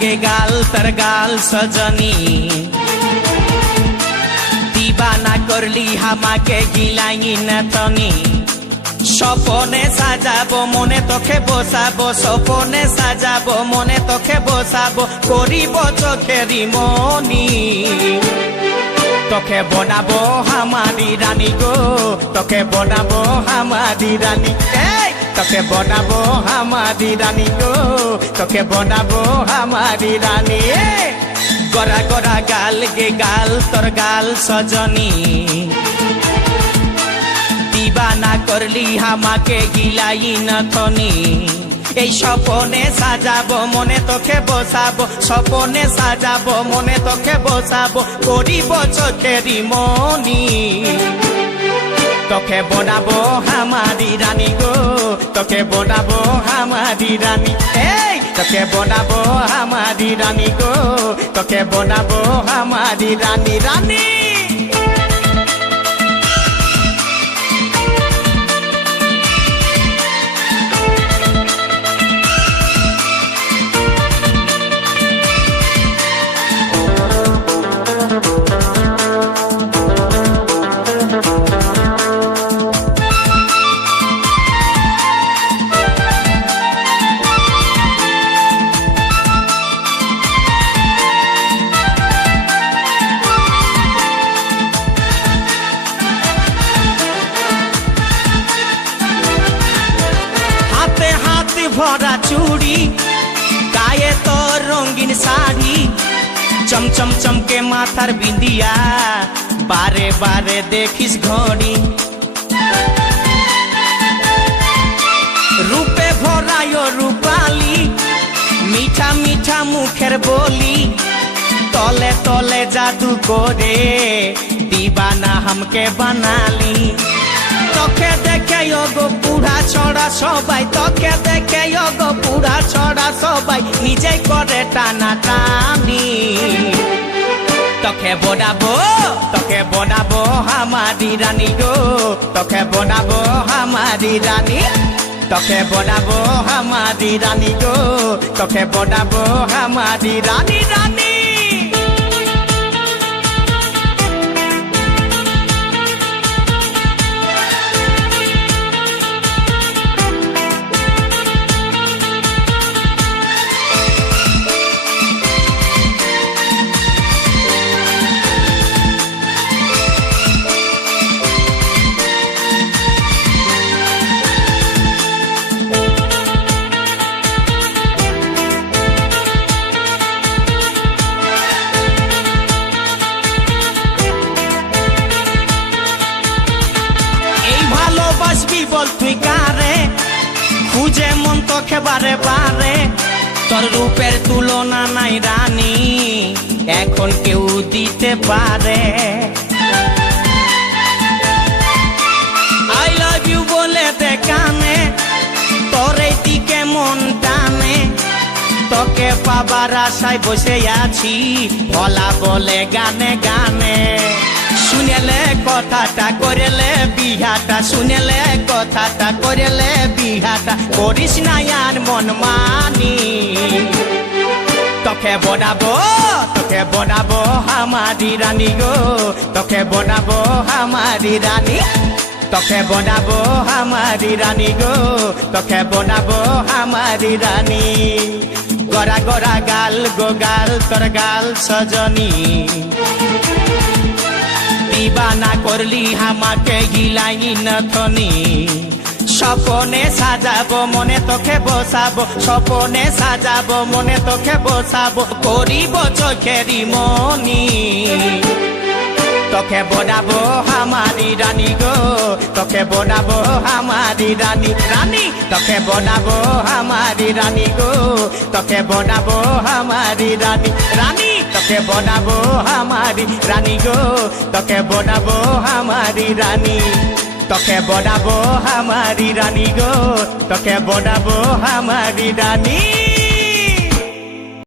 गे गाल तर गाल सजनी दीवाना करली हामाके गिलाई नतनी স্বপনে সাজাবো মনে তোকে বসাবো স্বপনে সাজাবো মনে তোকে বসাবো করিব চোখেরি মনি তোকে বনাবো হামারি রানী গো তোকে বনাবো হামারি রানী তোকে বনাবো হামারি রানী গো তোকে বনাবো হামারি রানী গড়া গড়া গাল গে গাল তোর গাল সজনী दीवाना करली हामाके गिलाई नथनी এই স্বপনে সাজাবো মনে তোকে বসাবো স্বপনে সাজাবো মনে তোকে বসাবো করিব চোখেরি মনি তোকে বনাবো হামারি রানী গো তোকে বনাবো হামারি রানী তোকে বনাবো হামারি রানী গো তোকে বনাবো হামারি রানী রানী भरा चूड़ी गाये तो रंगीन साड़ी चमचम चमके माथार बिंदिया बारे बारे देखिस घड़ी रूपे भरायो रूपाली मीठा मीठा मुखेर बोली तले तले जादू करे दीवाना हमके बनाली তোকে দেখে গো পুরা ছড়া সবাই তোকে দেখে গো পুরা ছড়া সবাই নিজেই করে টানা টানি তোকে বনাবো হামারি রানী গো তোকে বনাবো হামারি রানী তোকে বনাবো হামারি রানী গো তোকে বনাবো হামারি রানী রানী বল তুই কারে খুঁজে মন তোকে বারে বারে তোর রূপের তুলনা নাই রানী এখন কেউ দিতে পারে আই লাভ ইউ বলে দে কানে তোর এই দিকে মন টানে তোকে পাবার আশায় বসে আছি ভোলা বলে গানে গানে শুনেলে কথাটা করেলে বিহাটা শুনেলে কথাটা করেলে বিহাটা করিস না আর মন মানি তোকে বনাবো হামারি রানী গো তোকে বনাবো হামারি রানী তোকে বনাবো হামারি রানী গো তোকে বনাবো হামারি রানী গড়া গড়া গাল গো গাল তোর গাল সজনী दीवाना करली हामाके गिलाई नथनी স্বপনে সাজাবো মনে তোকে বসাবো স্বপনে সাজাবো মনে তোকে বসাবো করিব চোখেরি মনি তোকে বনাবো হামারি রানী গো তোকে বনাবো হামারি রানী রানী তোকে বনাবো হামারি রানী গো তোকে বনাবো হামারি রানী রানী তোকে বনাবো হামারি রানী গো তোকে বনাবো হামারি রানী তোকে বনাবো হামারি রানী গো তোকে বনাবো হামারি রানী